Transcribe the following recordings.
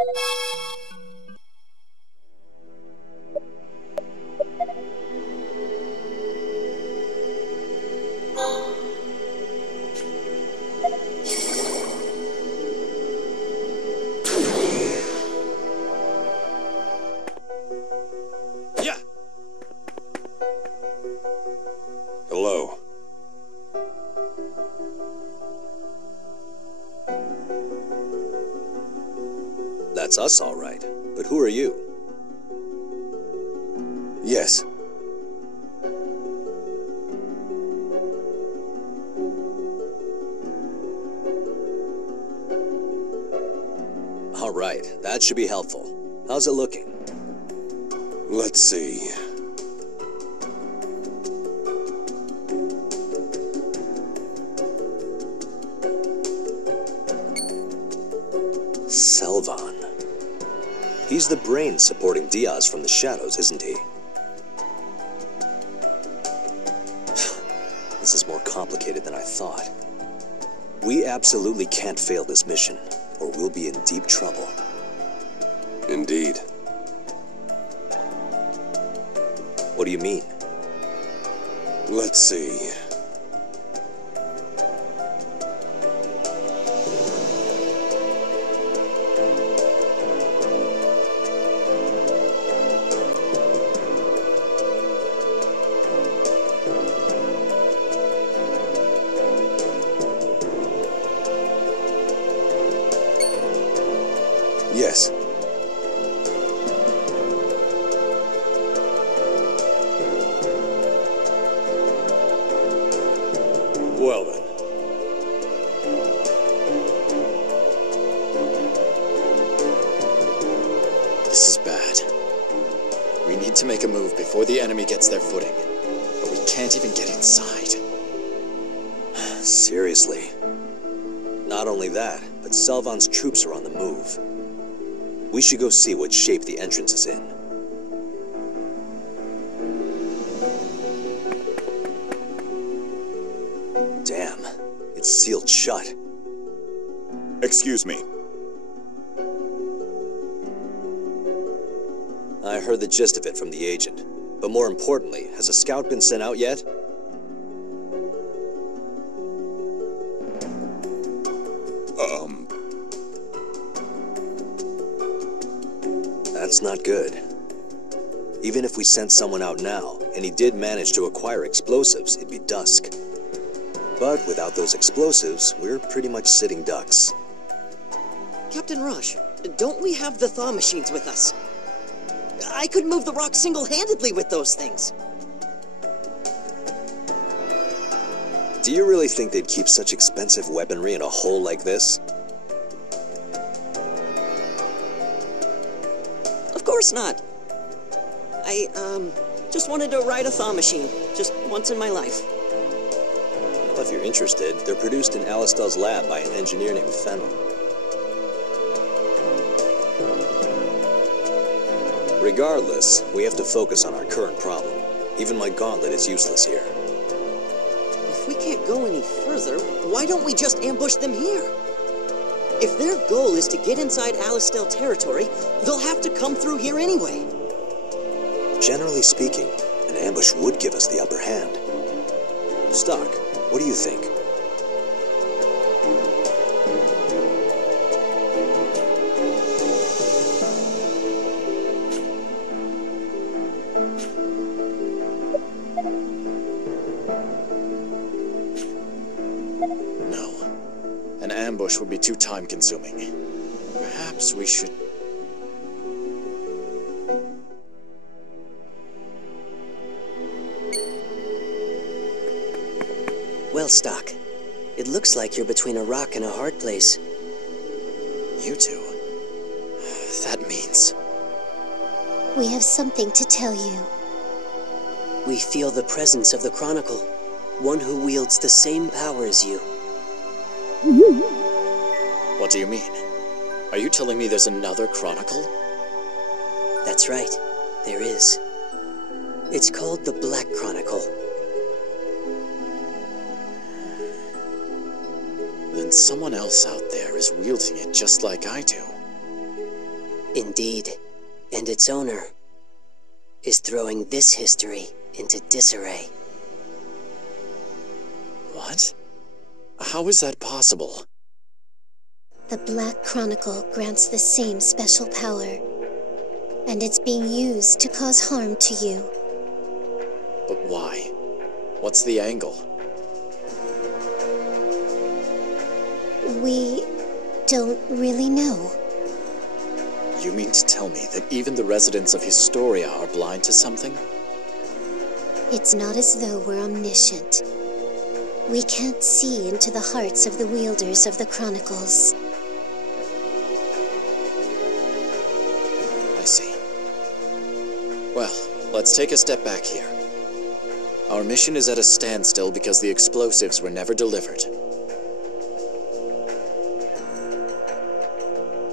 Hello. That's us, all right. But who are you? Yes. All right, that should be helpful. How's it looking? Let's see. Selvan. He's the brain supporting Diaz from the shadows, isn't he? This is more complicated than I thought. We absolutely can't fail this mission, or we'll be in deep trouble. Indeed. What do you mean? Let's see. Yes. Well then. This is bad. We need to make a move before the enemy gets their footing. But we can't even get inside. Seriously. Not only that, but Selvan's troops are on the move. We should go see what shape the entrance is in. Damn, it's sealed shut. Excuse me. I heard the gist of it from the agent. But more importantly, has a scout been sent out yet? That's not good. Even if we sent someone out now, and he did manage to acquire explosives, it'd be dusk. But without those explosives, we're pretty much sitting ducks. Captain Raj, don't we have the thaw machines with us? I could move the rock single-handedly with those things. Do you really think they'd keep such expensive weaponry in a hole like this? Of course not. I, just wanted to ride a thaw machine, just once in my life. Well, if you're interested, they're produced in Alistel's lab by an engineer named Fennel. Regardless, we have to focus on our current problem. Even my gauntlet is useless here. If we can't go any further, why don't we just ambush them here? If their goal is to get inside Alistel territory, they'll have to come through here anyway. Generally speaking, an ambush would give us the upper hand. Stock, what do you think? No. An ambush would be too time-consuming. Perhaps we should... Well, Stock, it looks like you're between a rock and a hard place. You two? That means... We have something to tell you. We feel the presence of the Chronicle, one who wields the same power as you. What do you mean? Are you telling me there's another Chronicle? That's right, there is. It's called the Black Chronicle. Then someone else out there is wielding it just like I do. Indeed, and its owner is throwing this history into disarray. What? How is that possible? The Black Chronicle grants the same special power, and it's being used to cause harm to you. But why? What's the angle? We don't really know. You mean to tell me that even the residents of Historia are blind to something? It's not as though we're omniscient. We can't see into the hearts of the wielders of the Chronicles. I see. Well, let's take a step back here. Our mission is at a standstill because the explosives were never delivered.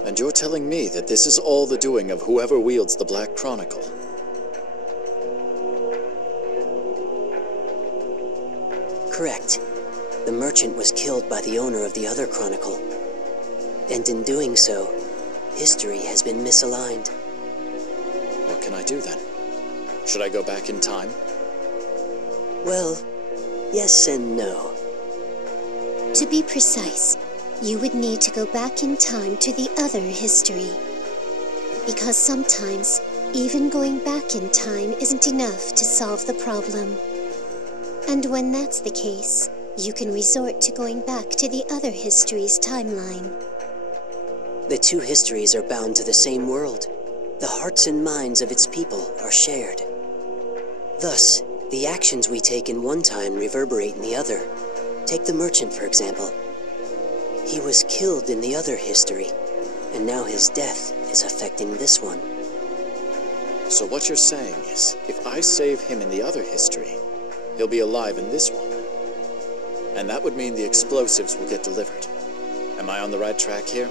And you're telling me that this is all the doing of whoever wields the Black Chronicle? Correct. The merchant was killed by the owner of the other chronicle. And in doing so, history has been misaligned. What can I do then? Should I go back in time? Well, yes and no. To be precise, you would need to go back in time to the other history. Because sometimes, even going back in time isn't enough to solve the problem. And when that's the case, you can resort to going back to the other history's timeline. The two histories are bound to the same world. The hearts and minds of its people are shared. Thus, the actions we take in one time reverberate in the other. Take the merchant, for example. He was killed in the other history, and now his death is affecting this one. So what you're saying is, if I save him in the other history, he'll be alive in this one. And that would mean the explosives will get delivered. Am I on the right track here?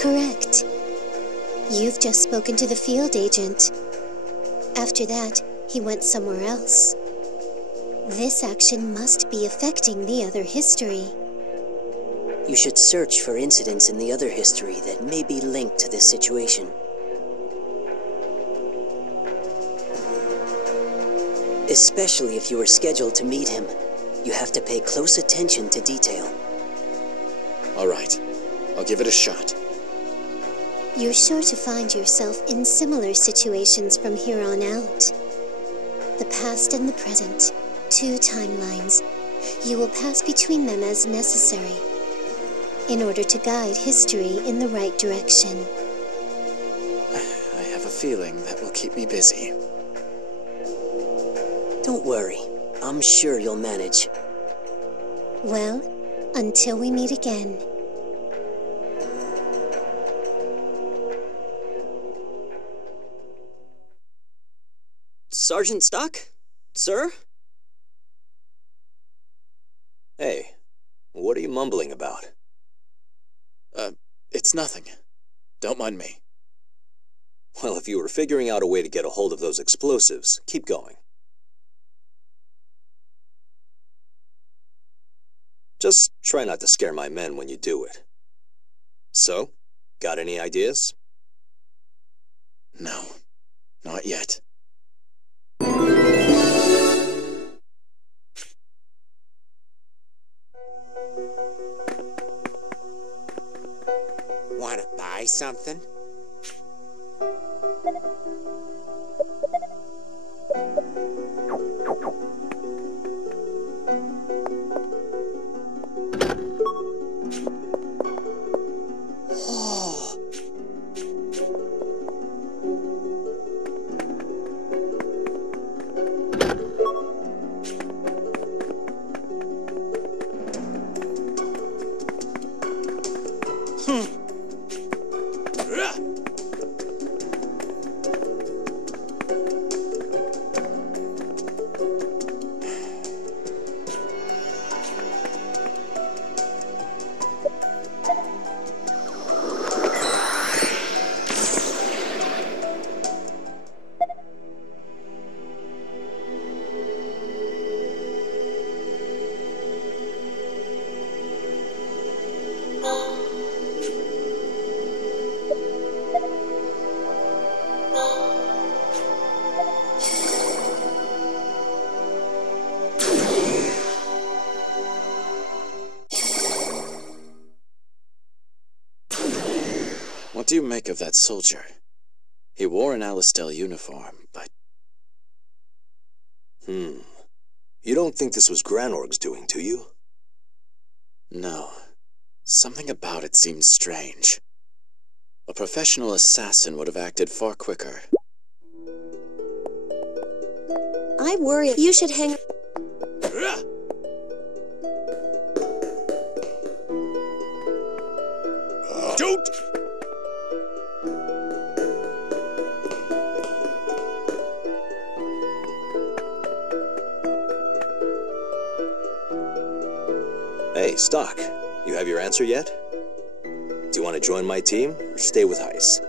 Correct. You've just spoken to the field agent. After that, he went somewhere else. This action must be affecting the other history. You should search for incidents in the other history that may be linked to this situation. Especially if you were scheduled to meet him. You have to pay close attention to detail. All right. I'll give it a shot. You're sure to find yourself in similar situations from here on out. The past and the present, two timelines. You will pass between them as necessary, in order to guide history in the right direction. I have a feeling that will keep me busy. Don't worry. I'm sure you'll manage. Well, until we meet again. Sergeant Stock? Sir? Hey, what are you mumbling about? It's nothing. Don't mind me. Well, if you were figuring out a way to get a hold of those explosives, keep going. Just try not to scare my men when you do it. So, got any ideas? No, not yet. Wanna buy something? What do you make of that soldier? He wore an Alistel uniform, but... You don't think this was Granorg's doing, do you? No. Something about it seems strange. A professional assassin would have acted far quicker. I worry you should hang... Don't! Hey, Stock, you have your answer yet? Do you want to join my team, or stay with Heiss?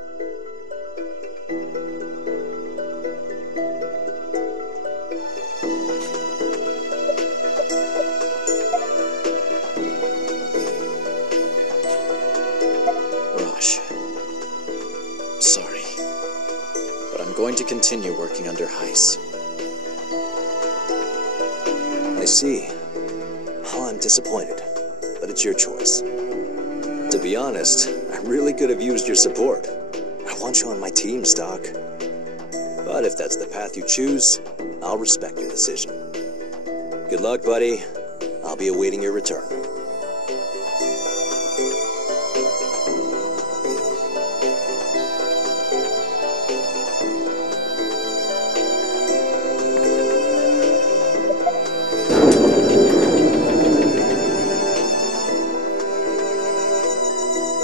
Rosh. Sorry. But I'm going to continue working under Heiss. I see. Well, I'm disappointed, but it's your choice. To be honest, I really could have used your support. I want you on my team, Stock. But if that's the path you choose, I'll respect your decision. Good luck, buddy. I'll be awaiting your return.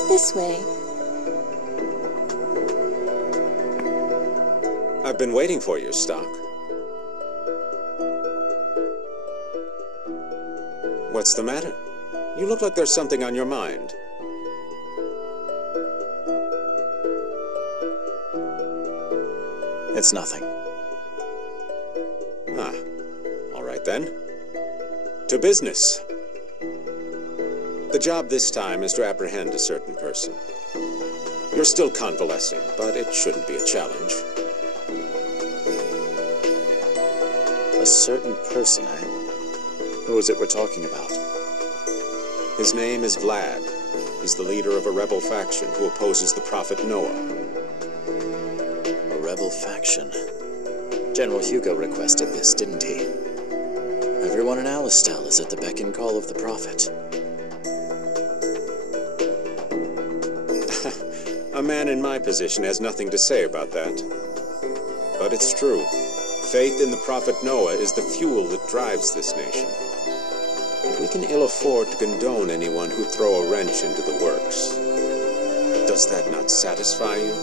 This way. I've been waiting for you, Stock. What's the matter? You look like there's something on your mind. It's nothing. Ah, all right then. To business. The job this time is to apprehend a certain person. You're still convalescing, but it shouldn't be a challenge. A certain person, eh? Who is it we're talking about? His name is Vlad. He's the leader of a rebel faction who opposes the prophet Noah. A rebel faction. General Hugo requested this, didn't he? Everyone in Alistel is at the beck and call of the prophet. A man in my position has nothing to say about that. But it's true. Faith in the prophet Noah is the fuel that drives this nation. And we can ill afford to condone anyone who throw a wrench into the works. Does that not satisfy you?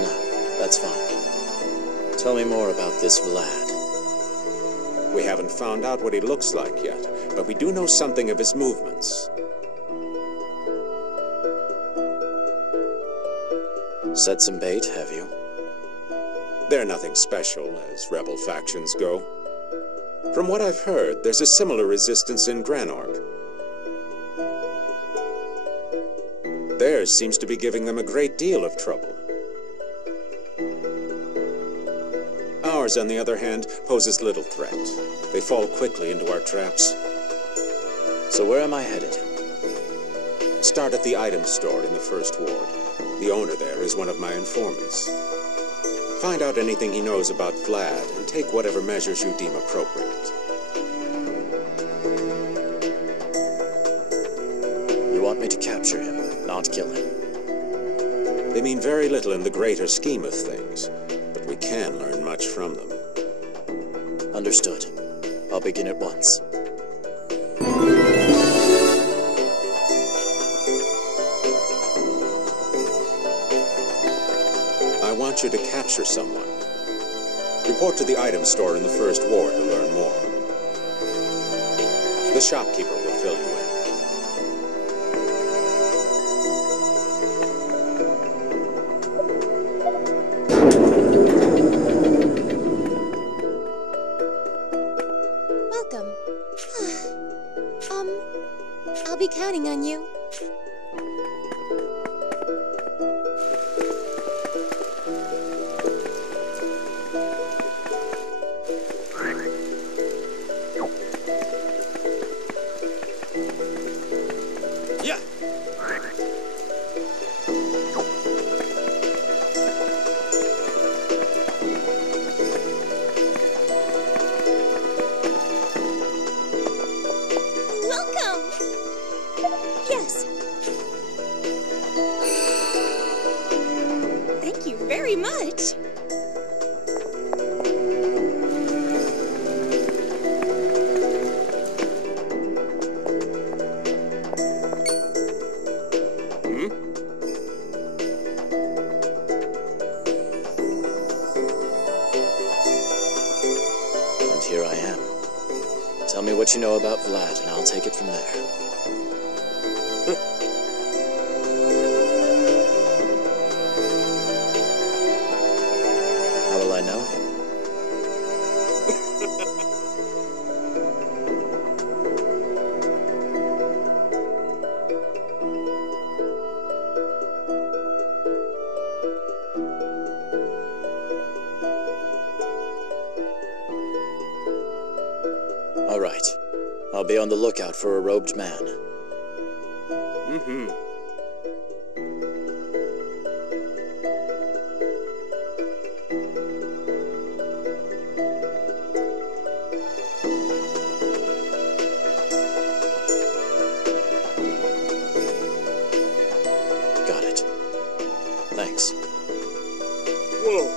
No, that's fine. Tell me more about this Vlad. We haven't found out what he looks like yet, but we do know something of his movements. Set some bait, have you? They're nothing special, as rebel factions go. From what I've heard, there's a similar resistance in Granorg. Theirs seems to be giving them a great deal of trouble. Ours, on the other hand, poses little threat. They fall quickly into our traps. So where am I headed? Start at the item store in the First Ward. The owner there is one of my informants. Find out anything he knows about Vlad, and take whatever measures you deem appropriate. You want me to capture him, not kill him? They mean very little in the greater scheme of things, but we can learn much from them. Understood. I'll begin at once. I want you to capture someone. Report to the item store in the First Ward to learn more. The shopkeeper will fill you in. Welcome. I'll be counting on you. very much. And here I am. Tell me what you know about Vlad, and I'll take it from there. How will I know him? All right. I'll be on the lookout for a robed man. Mm-hmm. Got it. Thanks. Whoa.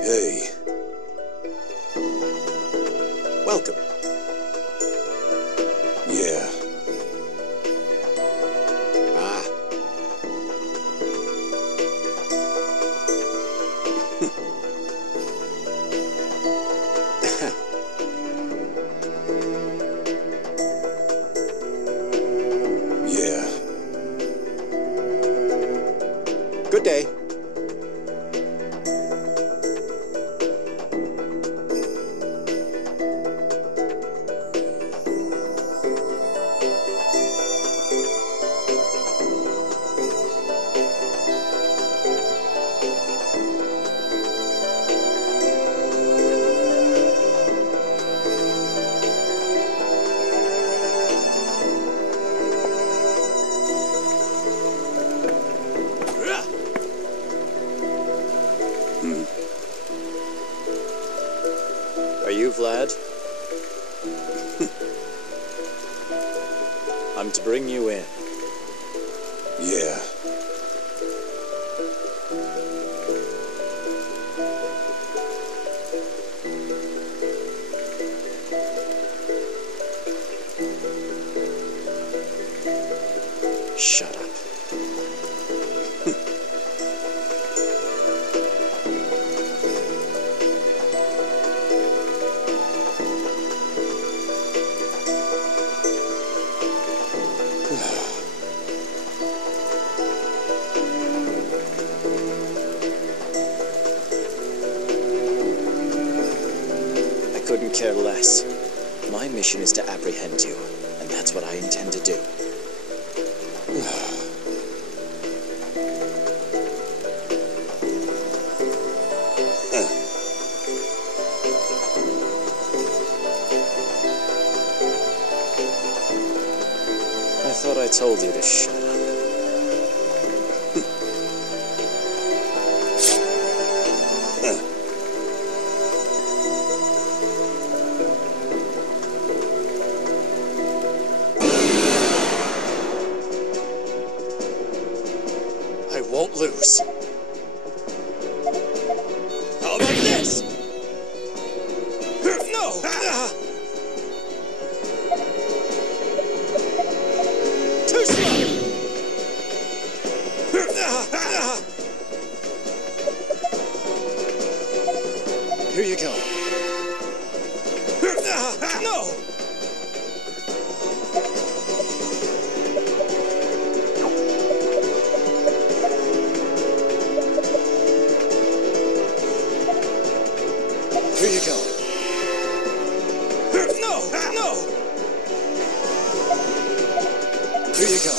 Hey. Welcome. Yeah. Ah. Yeah. Good day. Are you Vlad? I'm to bring you in. Yeah. Shut up. I couldn't care less. My mission is to apprehend you, and that's what I intend to do. I thought I told you to shut up. I won't lose. How about this? No! Here you go. No! Here you go. No! No! Here you go.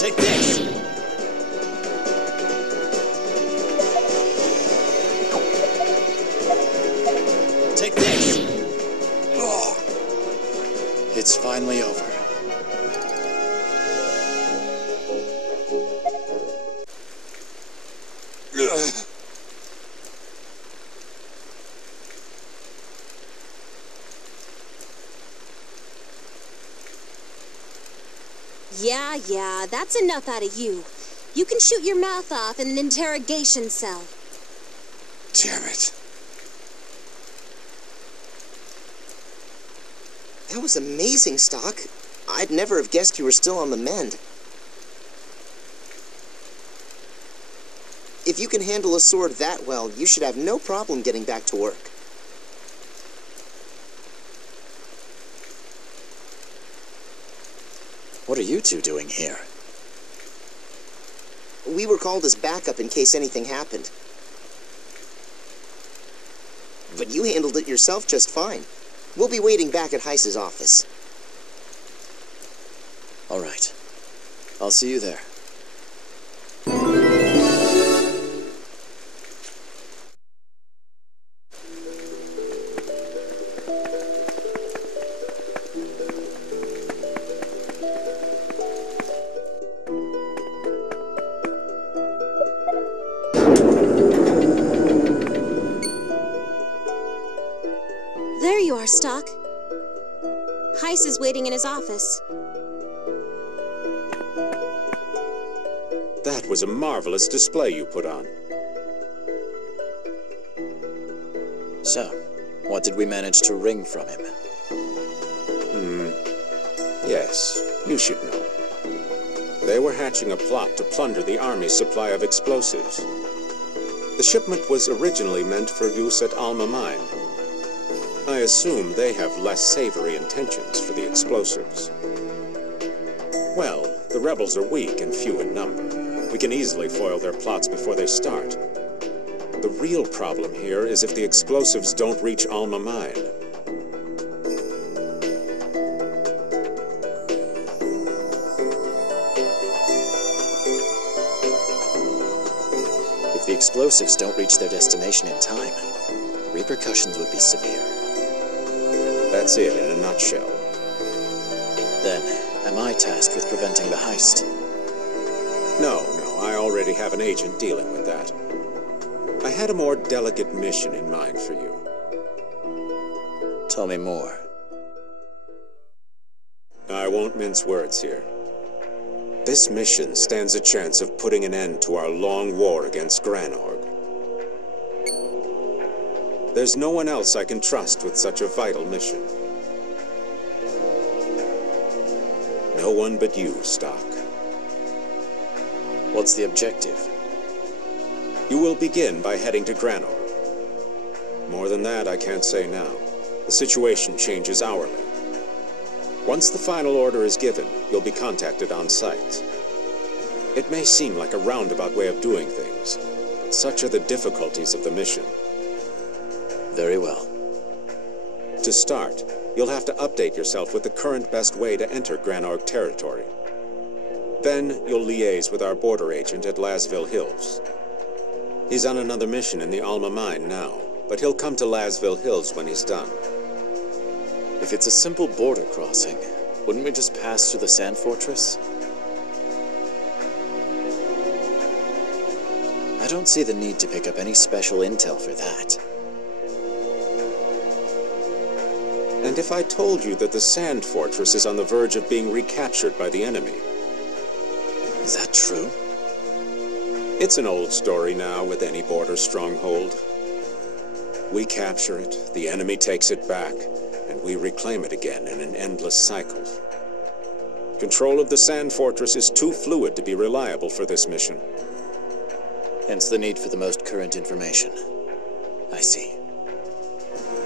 Take this! Take this! Oh. It's finally over. Yeah, that's enough out of you. You can shoot your mouth off in an interrogation cell. Damn it. That was amazing, Stock. I'd never have guessed you were still on the mend. If you can handle a sword that well, you should have no problem getting back to work. What are you two doing here? We were called as backup in case anything happened. But you handled it yourself just fine. We'll be waiting back at Heiss's office. All right. I'll see you there. There you are, Stock. Heiss is waiting in his office. That was a marvelous display you put on. So, what did we manage to wring from him? Yes, you should know. They were hatching a plot to plunder the Army's supply of explosives. The shipment was originally meant for use at Alma Mine. I assume they have less savory intentions for the explosives. Well, the rebels are weak and few in number. We can easily foil their plots before they start. The real problem here is if the explosives don't reach Alma Mine. If the explosives don't reach their destination in time, the repercussions would be severe. That's it in a nutshell. Then, am I tasked with preventing the heist? No, I already have an agent dealing with that. I had a more delicate mission in mind for you. Tell me more. I won't mince words here. This mission stands a chance of putting an end to our long war against Granorg. There's no one else I can trust with such a vital mission. No one but you, Stock. What's the objective? You will begin by heading to Granorg. More than that, I can't say now. The situation changes hourly. Once the final order is given, you'll be contacted on site. It may seem like a roundabout way of doing things, but such are the difficulties of the mission. Very well. To start, you'll have to update yourself with the current best way to enter Granorg territory. Then, you'll liaise with our border agent at Lasville Hills. He's on another mission in the Alma Mine now, but he'll come to Lasville Hills when he's done. If it's a simple border crossing, wouldn't we just pass through the sand fortress? I don't see the need to pick up any special intel for that. And if I told you that the sand fortress is on the verge of being recaptured by the enemy? Is that true? It's an old story now with any border stronghold. We capture it, the enemy takes it back, and we reclaim it again in an endless cycle. Control of the Sand Fortress is too fluid to be reliable for this mission. Hence the need for the most current information. I see.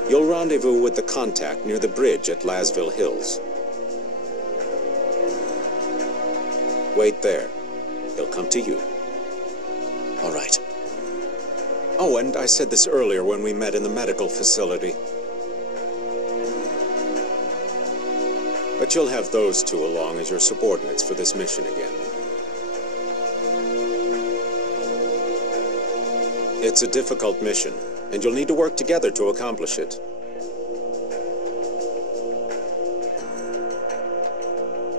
You'll rendezvous with the contact near the bridge at Lasville Hills. Wait there. He'll come to you. All right. Oh, and I said this earlier when we met in the medical facility. But you'll have those two along as your subordinates for this mission again. It's a difficult mission, and you'll need to work together to accomplish it.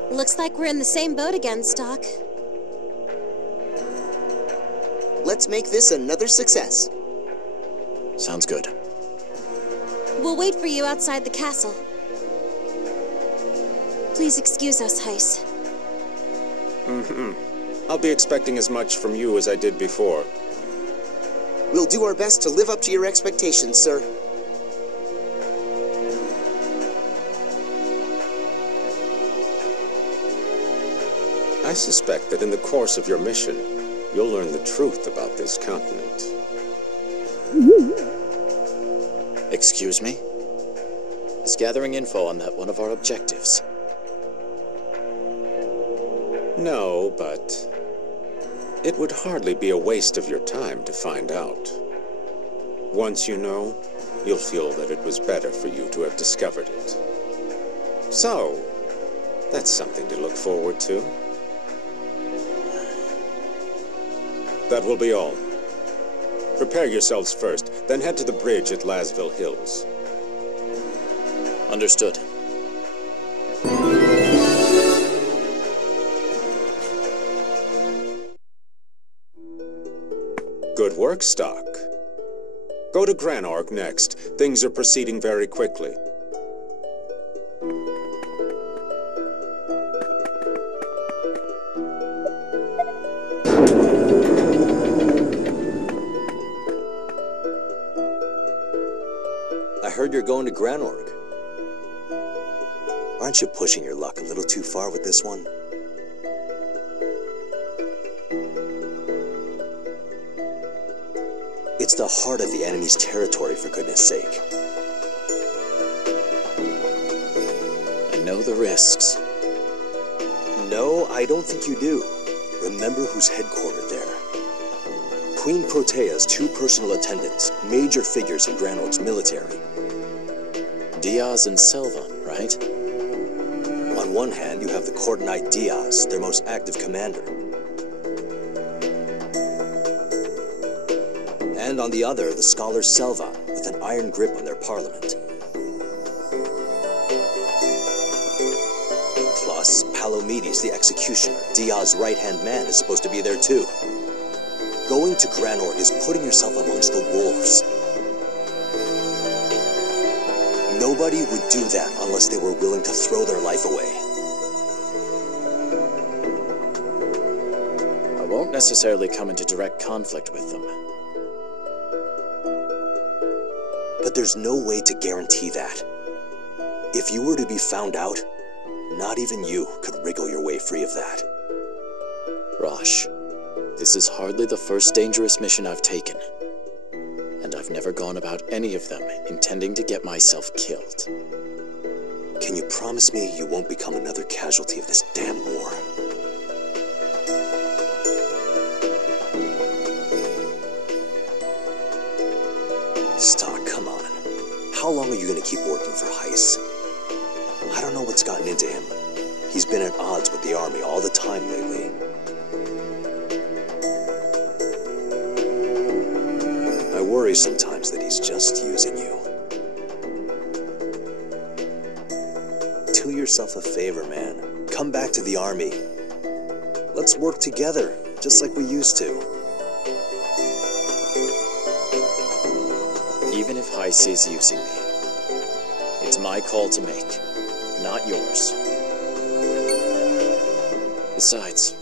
Looks like we're in the same boat again, Stock. Let's make this another success. Sounds good. We'll wait for you outside the castle. Please excuse us, Heiss. I'll be expecting as much from you as I did before. We'll do our best to live up to your expectations, sir. I suspect that in the course of your mission, you'll learn the truth about this continent. Excuse me? Is gathering info on that one of our objectives? No, but it would hardly be a waste of your time to find out. Once you know, you'll feel that it was better for you to have discovered it. So, that's something to look forward to. That will be all. Prepare yourselves first, then head to the bridge at Lasville Hills. Understood. Good work, Stock. Go to Granorg next. Things are proceeding very quickly. I heard you're going to Granorg. Aren't you pushing your luck a little too far with this one? It's the heart of the enemy's territory, for goodness sake. I know the risks. No, I don't think you do. Remember who's headquartered there. Queen Protea's 2 personal attendants, major figures in Granorg's military. Diaz and Selvan, right? On one hand, you have the Court Knight Diaz, their most active commander. And on the other, the scholar Selvan, with an iron grip on their parliament. Plus, Palomides, the executioner, Diaz's right-hand man, is supposed to be there too. Going to Granorg is putting yourself amongst the wolves. Nobody would do that unless they were willing to throw their life away. I won't necessarily come into direct conflict with them. But there's no way to guarantee that. If you were to be found out, not even you could wriggle your way free of that. Rosh, this is hardly the first dangerous mission I've taken. And I've never gone about any of them intending to get myself killed. Can you promise me you won't become another casualty of this damn war? Stock, come on. How long are you going to keep working for Heiss? I don't know what's gotten into him. He's been at odds with the army all the time lately. I worry sometimes that he's just using you. Do yourself a favor, man. Come back to the army. Let's work together, just like we used to. Even if Heiss is using me, it's my call to make, not yours. Besides,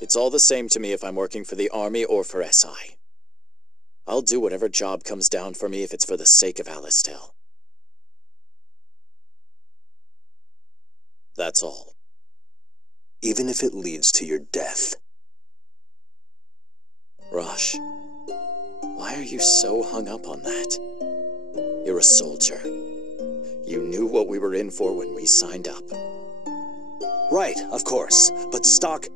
it's all the same to me if I'm working for the army or for SI. I'll do whatever job comes down for me if it's for the sake of Alistel. That's all. even if it leads to your death. Rosh, why are you so hung up on that? You're a soldier. You knew what we were in for when we signed up. Right, of course, but Stock...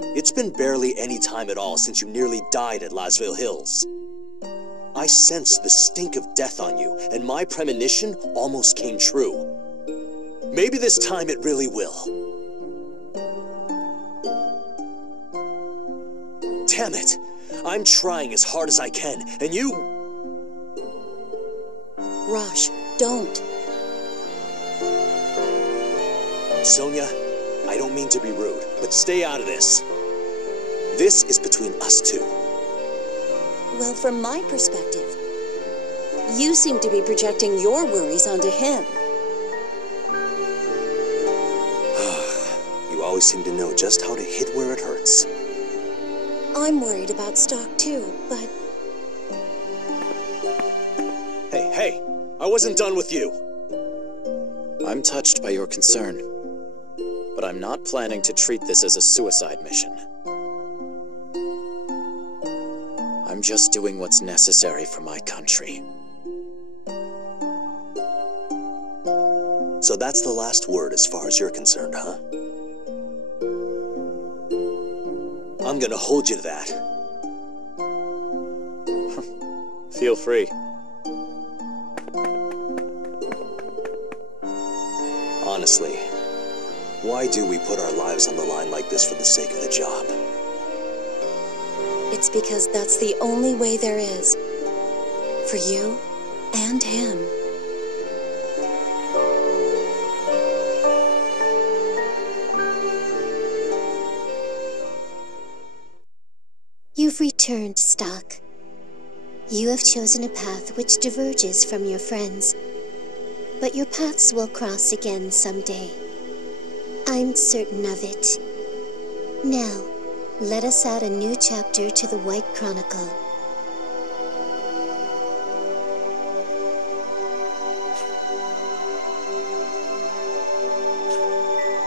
It's been barely any time at all since you nearly died at Lasville Hills. I sensed the stink of death on you, and my premonition almost came true. Maybe this time it really will. Damn it! I'm trying as hard as I can, and you... Rosh, don't. Sonia, I don't mean to be rude, but stay out of this. This is between us two. Well, from my perspective, you seem to be projecting your worries onto him. You always seem to know just how to hit where it hurts. I'm worried about Stock too, but... Hey, I wasn't done with you. I'm touched by your concern, but I'm not planning to treat this as a suicide mission. I'm just doing what's necessary for my country. So that's the last word as far as you're concerned, huh? I'm gonna hold you to that. Feel free. Honestly, why do we put our lives on the line like this for the sake of the job? It's because that's the only way there is. For you and him. You've returned, Stock. You have chosen a path which diverges from your friends, but your paths will cross again someday. I'm certain of it. Now, let us add a new chapter to the White Chronicle.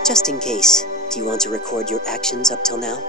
Just in case, do you want to record your actions up till now?